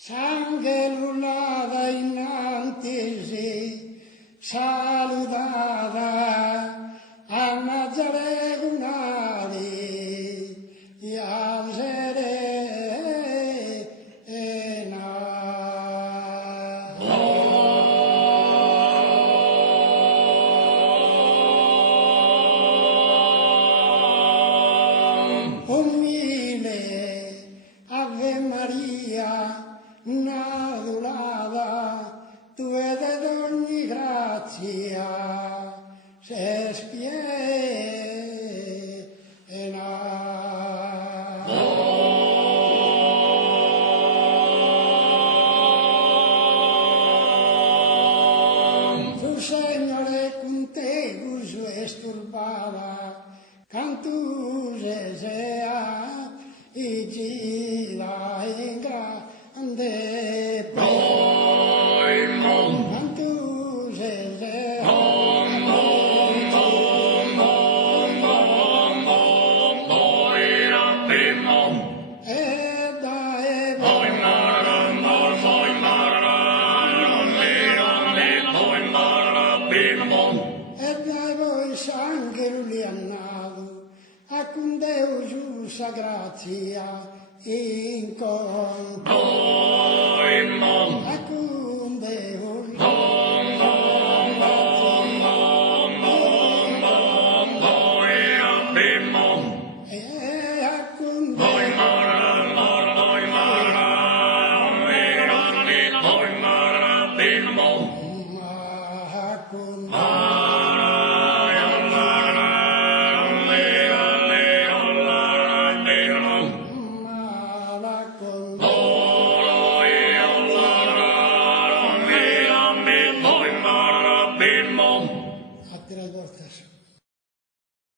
S'angelulada innantisi, saludada, a Nazare gunari, serena. Umile, Ave Maria, nadulada, tu vede d'ogni grazia, se spiena. Tu, Signore, con te gusu esturbada, cantus esea, i gira in grande cantus esea, e dai voi sangue annado, a con Deus usa grazia, in cor